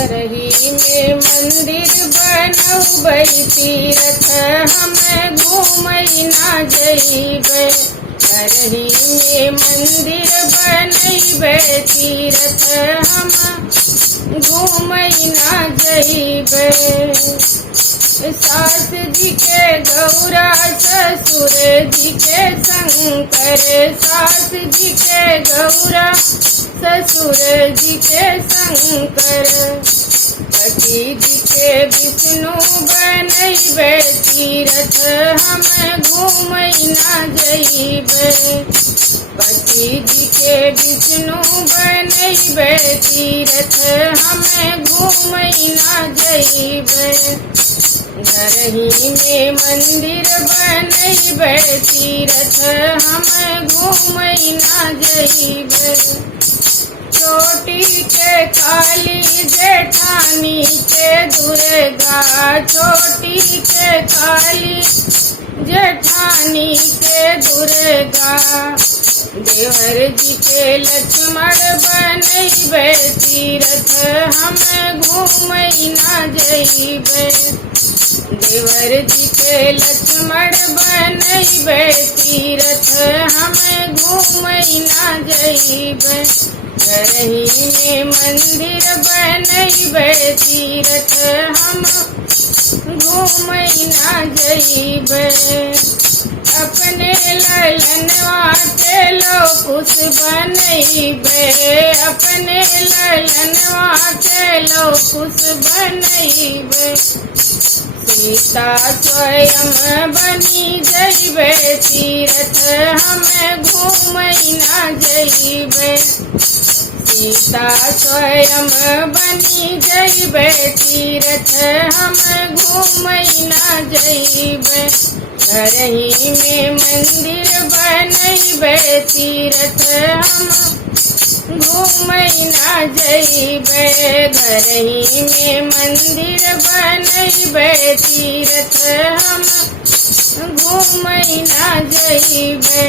घरही में मंदिर बनौबै तीरथ हम घूमई ना जइबै। घरही में मंदिर बनैबै तीरथ हम घूमई ना जइबै। सास जी के गौरा ससुर जी के शंकर, सास जी के गौरा ससुर जी के शंकर। पति जी के विष्णु बनैबै तीरथ हम घूमई ना जइबै। पति जी के विष्णु बनैबै तीरथ हम घूमई ना जइबै। घरही में मंदिर बनैबै तीरथ हम घूमई ना जइबै। छोटी के काली जेठानी के दुर्गा, छोटी के काली जेठानी के दुर्गा। देवर जी के लक्ष्मण बनैबै तीरथ हम घूमई ना जइबै। देवर जी के लक्ष्मण बनैबै तीरथ हम घूमई ना जइबै। घरही में मंदिर बनैबै तीरथ हम घूमई ना जइबै। अपने ललनवा के लोकुश बनैबै, अपने ललनवा के लोकुश बनैबै। सीता स्वयं बनी जइबै तीरथ हम घूमई ना जइबै। सीता स्वयं बनी जइबै तीरथ हम घूमई ना जइबै। घरही में मंदिर बनैबै तीरथ हम घूमई ना जइबै। घरही में मंदिर बनैबै तीरथ हम घूमई ना जइबै।